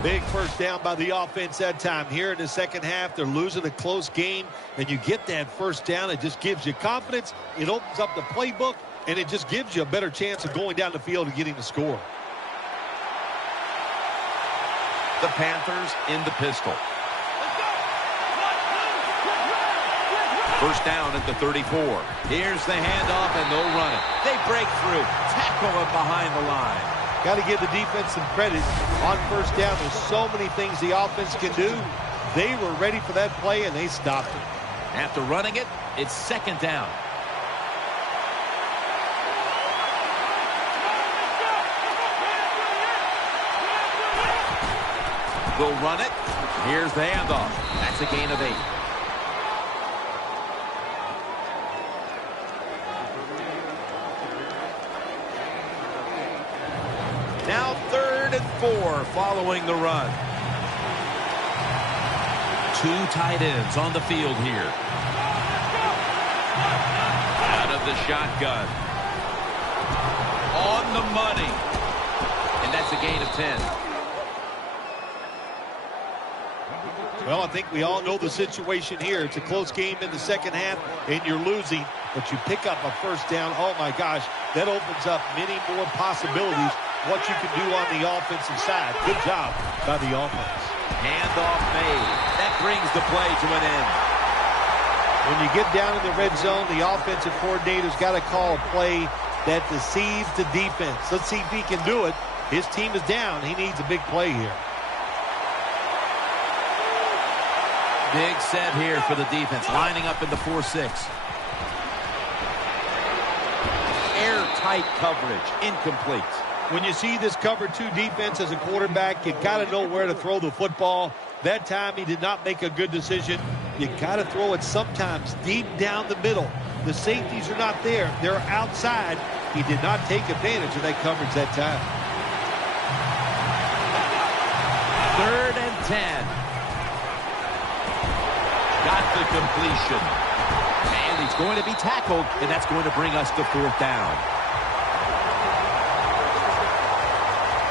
Big first down by the offense that time. Here in the second half, they're losing a close game, and you get that first down. It just gives you confidence. It opens up the playbook, and it just gives you a better chance of going down the field and getting the score. The Panthers in the pistol. First down at the 34. Here's the handoff, and they'll run it. They break through. Tackle him behind the line. Got to give the defense some credit. On first down, there's so many things the offense can do. They were ready for that play, and they stopped it. After running it, it's second down. They'll run it. Here's the handoff. That's a gain of 8. Now 3rd and 4 following the run. 2 tight ends on the field here. the shotgun. On the money. And that's a gain of 10. Well, I think we all know the situation here. It's a close game in the second half, and you're losing, but you pick up a first down. Oh, my gosh, that opens up many more possibilities, what you can do on the offensive side. Good job by the offense. Handoff made. That brings the play to an end. When you get down in the red zone, the offensive coordinator's got to call a play that deceives the defense. Let's see if he can do it. His team is down. He needs a big play here. Big set here for the defense, lining up in the 4-6. Airtight coverage, incomplete. When you see this cover 2 defense as a quarterback, you got to know where to throw the football. That time he did not make a good decision. You got to throw it sometimes deep down the middle. The safeties are not there. They're outside. He did not take advantage of that coverage that time. 3rd and 10. Got the completion. And he's going to be tackled, and that's going to bring us to 4th down.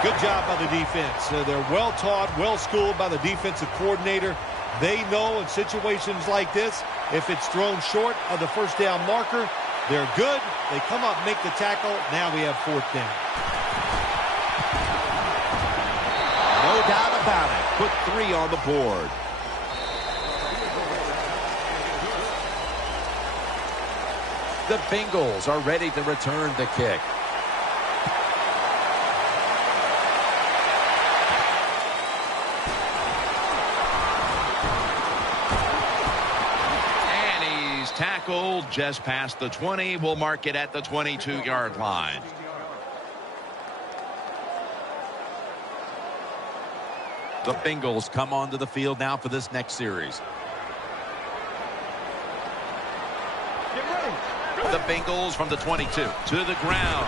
Good job by the defense. They're well-taught, well-schooled by the defensive coordinator. They know in situations like this, if it's thrown short of the first down marker, they're good. They come up, make the tackle. Now we have 4th down. No doubt about it. Put 3 on the board. The Bengals are ready to return the kick. And he's tackled just past the 20. We'll mark it at the 22-yard line. The Bengals come onto the field now for this next series. The Bengals from the 22 to the ground.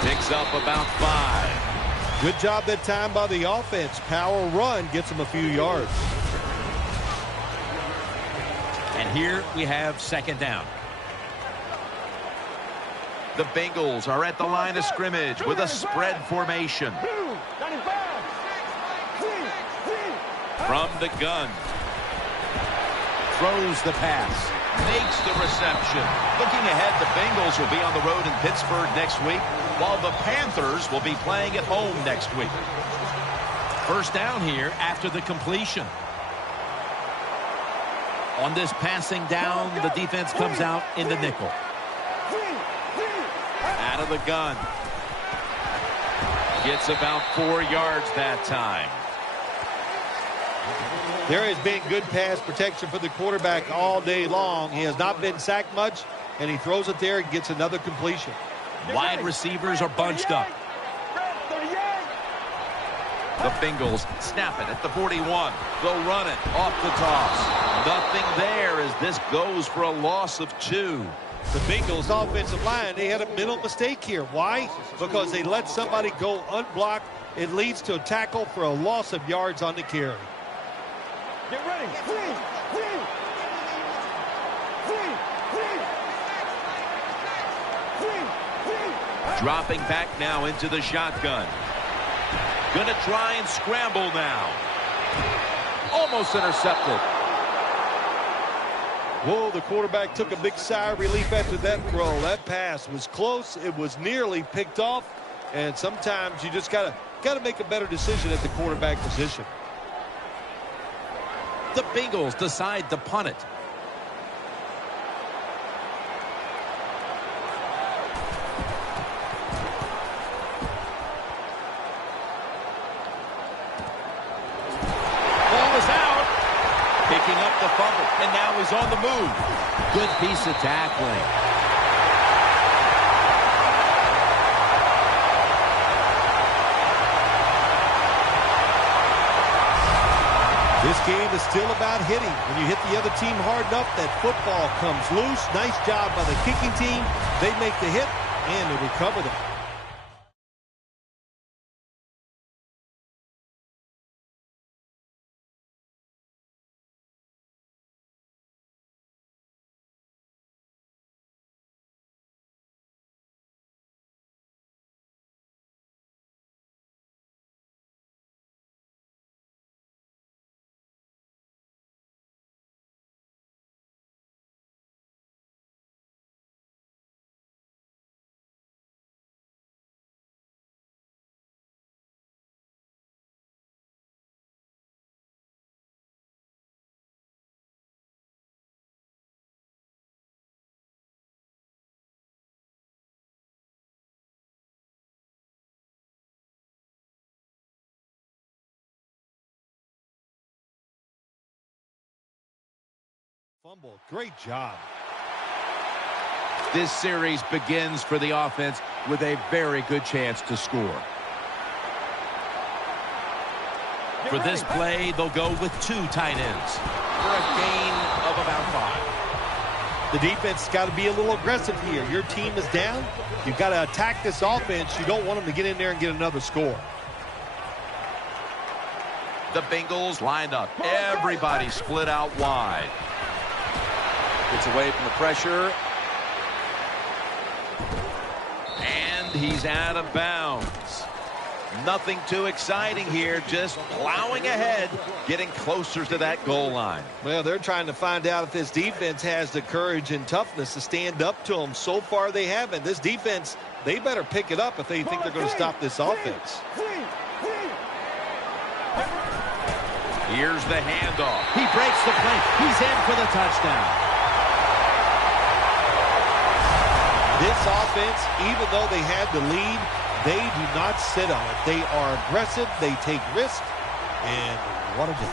Picks up about 5. Good job that time by the offense. Power run gets them a few yards. And here we have 2nd down. The Bengals are at the line of scrimmage with a spread formation. From the gun. Throws the pass. Makes the reception. Looking ahead, the Bengals will be on the road in Pittsburgh next week, while the Panthers will be playing at home next week. 1st down here after the completion. On this passing down, the defense comes out in the nickel. Out of the gun. Gets about 4 yards that time. There has been good pass protection for the quarterback all day long. He has not been sacked much, and he throws it there and gets another completion. Wide receivers are bunched up. The Bengals snap it at the 41. They'll run it off the toss. Nothing there as this goes for a loss of 2. The Bengals offensive line, they had a mental mistake here. Why? Because they let somebody go unblocked. It leads to a tackle for a loss of yards on the carry. Get ready. Dropping back now into the shotgun. Gonna try and scramble now. Almost intercepted. Whoa, the quarterback took a big sigh of relief after that throw. That pass was close. It was nearly picked off. And sometimes you just gotta make a better decision at the quarterback position. The Bengals decide to punt it. Ball is out. Picking up the fumble, and now he's on the move. Good piece of tackling. This game is still about hitting. When you hit the other team hard enough, that football comes loose. Nice job by the kicking team. They make the hit, and they recover them. Fumble. Great job. This series begins for the offense with a very good chance to score. For this play, they'll go with 2 tight ends for a gain of about 5. The defense has got to be a little aggressive here. Your team is down. You've got to attack this offense. You don't want them to get in there and get another score. The Bengals lined up. Everybody split out wide. Gets away from the pressure. And he's out of bounds. Nothing too exciting here, just plowing ahead, getting closer to that goal line. Well, they're trying to find out if this defense has the courage and toughness to stand up to them. So far, they haven't. This defense, they better pick it up if they think they're going to stop this offense. Here's the handoff. He breaks the play. He's in for the touchdown. This offense, even though they had the lead, they do not sit on it. They are aggressive. They take risks. And what a game.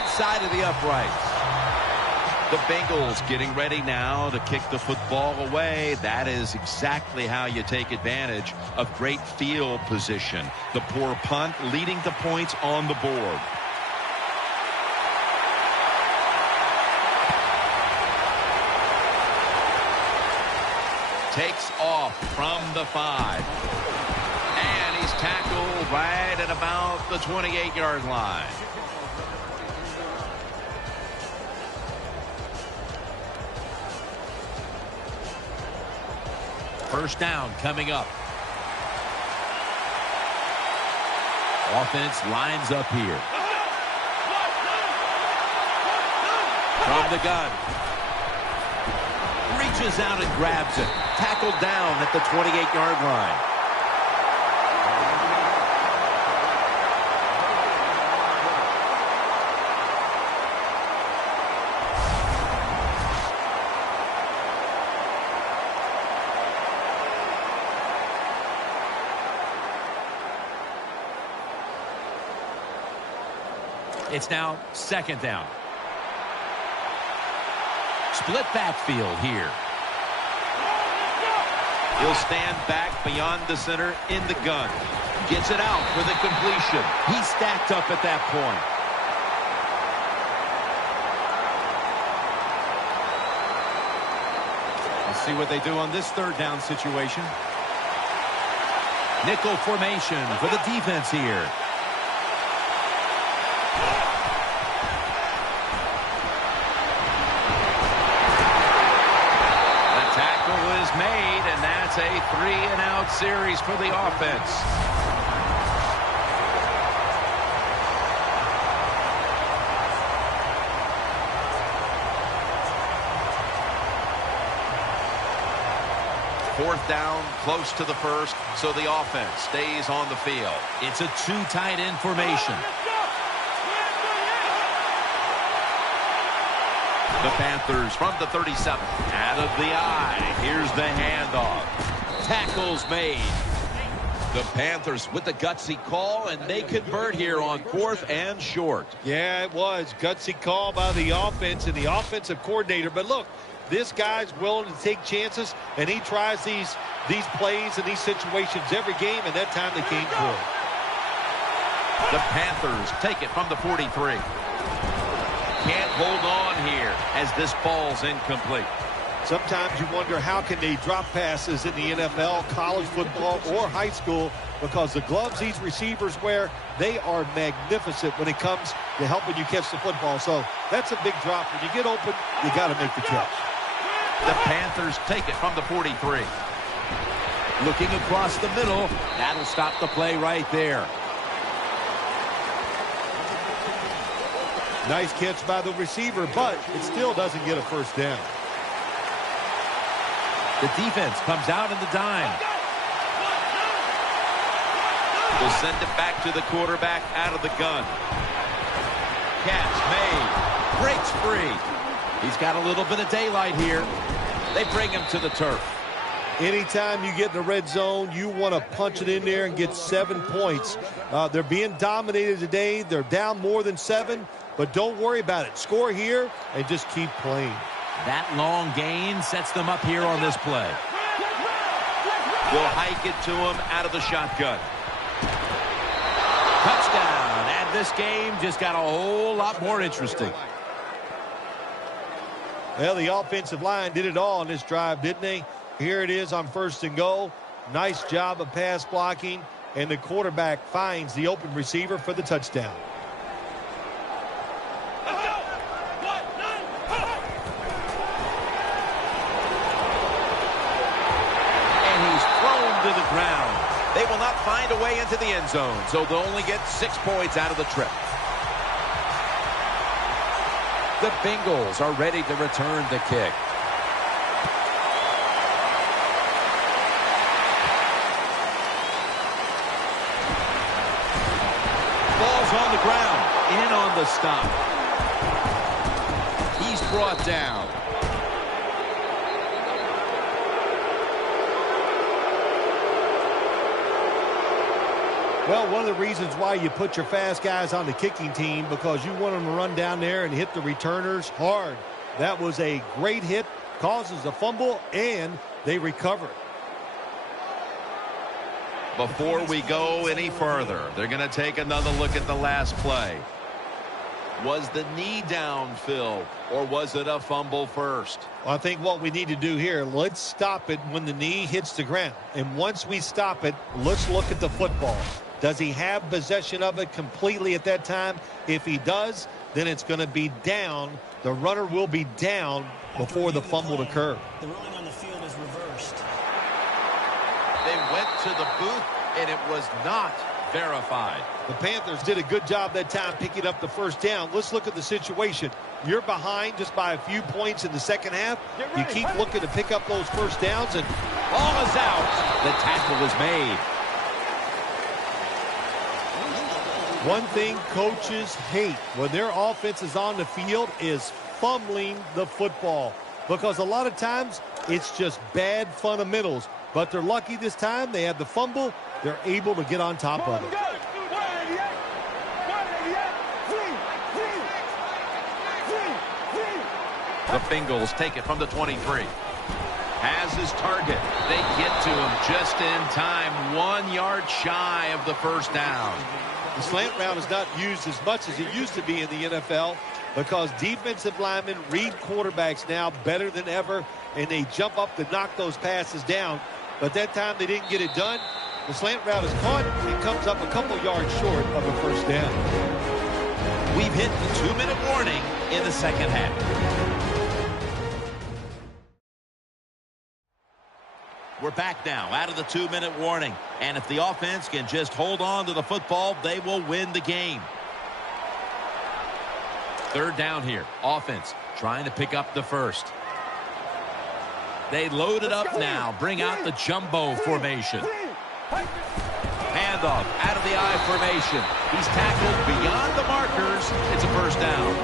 Inside of the uprights. The Bengals getting ready now to kick the football away. That is exactly how you take advantage of great field position. The poor punt leading to points on the board. Takes off from the 5. And he's tackled right at about the 28-yard line. First down coming up. Offense lines up here. From the gun. Reaches out and grabs it. Tackled down at the 28-yard line. It's now second down. Split backfield here. He'll stand back beyond the center in the gun. Gets it out for the completion. He's stacked up at that point. Let's see what they do on this third down situation. Nickel formation for the defense here. Made, and that's a 3-and-out series for the offense. Fourth down, close to the first, so the offense stays on the field. It's a 2 tight end formation. The Panthers from the 37. Out of the eye. Here's the handoff. Tackles made. The Panthers with the gutsy call, and they convert here on 4th and short. Yeah, it was. Gutsy call by the offense and the offensive coordinator. But look, this guy's willing to take chances, and he tries these plays and these situations every game, and that time they came through. The Panthers take it from the 43. Can't hold on here as this ball's incomplete. Sometimes you wonder how can they drop passes in the NFL, college football, or high school, because the gloves these receivers wear, they are magnificent when it comes to helping you catch the football. So that's a big drop. When you get open, you got to make the catch. The Panthers take it from the 43. Looking across the middle. That'll stop the play right there. Nice catch by the receiver, but it still doesn't get a first down. The defense comes out in the dime. They'll send it back to the quarterback out of the gun. Catch made. Breaks free. He's got a little bit of daylight here. They bring him to the turf. Anytime you get in the red zone, you want to punch it in there and get 7 points. They're being dominated today. They're down more than 7. but don't worry about it. Score here and just keep playing. That long gain sets them up here on this play. Will hike it to him out of the shotgun. Touchdown. And this game just got a whole lot more interesting. Well, the offensive line did it all on this drive, didn't they? Here it is on 1st and goal. Nice job of pass blocking, and the quarterback finds the open receiver for the touchdown. And he's thrown to the ground. They will not find a way into the end zone, so they'll only get 6 points out of the trip. The Bengals are ready to return the kick. Ball's on the ground. In on the stop. He's brought down. Well, one of the reasons why you put your fast guys on the kicking team, because you want them to run down there and hit the returners hard. That was a great hit, causes a fumble, and they recover. Before we go any further, they're going to take another look at the last play. Was the knee down, Phil, or was it a fumble first? Well, I think what we need to do here, let's stop it when the knee hits the ground. And once we stop it, let's look at the football. Does he have possession of it completely at that time? If he does, then it's going to be down. The runner will be down before the fumble occurred. The ruling on the field is reversed. They went to the booth, and it was not verified. The Panthers did a good job that time picking up the first down. Let's look at the situation. You're behind just by a few points in the second half. You keep looking to pick up those first downs, and ball is out. The tackle was made. One thing coaches hate when their offense is on the field is fumbling the football, because a lot of times it's just bad fundamentals. But they're lucky this time. They had the fumble. They're able to get on top of it. The Bengals take it from the 23. Has his target. They get to him just in time. 1 yard shy of the first down. The slant route is not used as much as it used to be in the NFL, because defensive linemen read quarterbacks now better than ever, and they jump up to knock those passes down. But that time they didn't get it done. The slant route is caught. It comes up a couple yards short of a first down. We've hit the 2-minute warning in the second half. We're back now out of the 2-minute warning. And if the offense can just hold on to the football, they will win the game. Third down here. Offense trying to pick up the first. They load it up now. Bring out the jumbo formation. Handoff out of the I formation. He's tackled beyond the markers. It's a first down.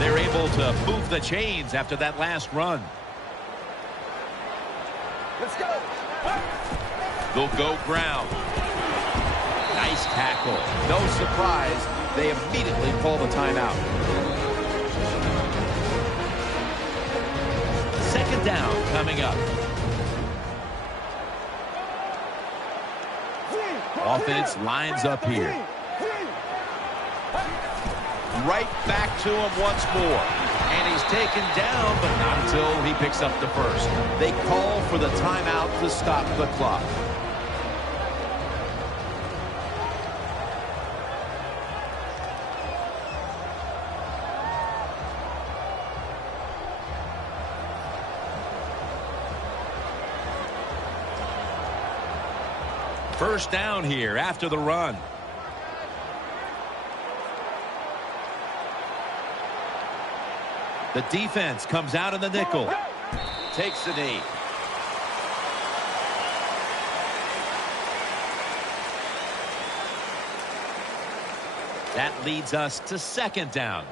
They're able to move the chains after that last run. Let's go. They'll go ground. Nice tackle. No surprise, they immediately call the timeout. Second down coming up. Offense lines up here. Right back to him once more. And he's taken down, but not until he picks up the first. They call for the timeout to stop the clock. First down here after the run. The defense comes out in the nickel. Takes the knee. That leads us to second down.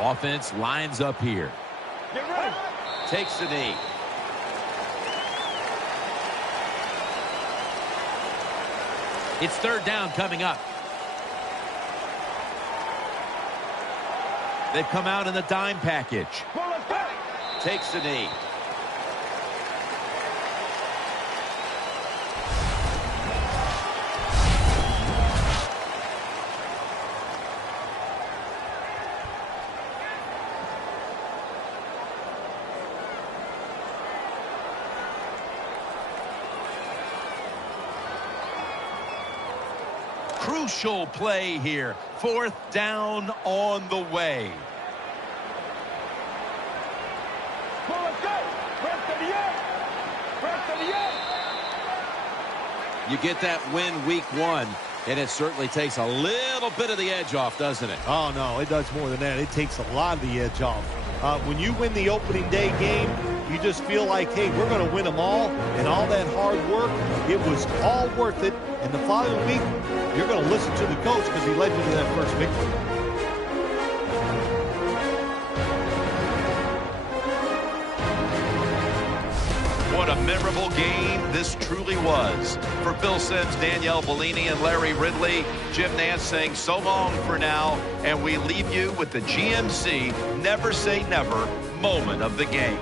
Offense lines up here. Takes the knee. It's third down coming up. They've come out in the dime package. Takes the knee. Crucial play here. Fourth down on the way. You get that win week 1, and it certainly takes a little bit of the edge off, doesn't it? Oh, no, it does more than that. It takes a lot of the edge off. When you win the opening day game, you just feel like, hey, we're going to win them all, and all that hard work, it was all worth it. And the following week, you're going to listen to the coach because he led you to that first victory. What a memorable game this truly was. For Phil Simms, Danielle Bellini, and Larry Ridley, Jim Nance saying so long for now, and we leave you with the GMC Never Say Never moment of the game.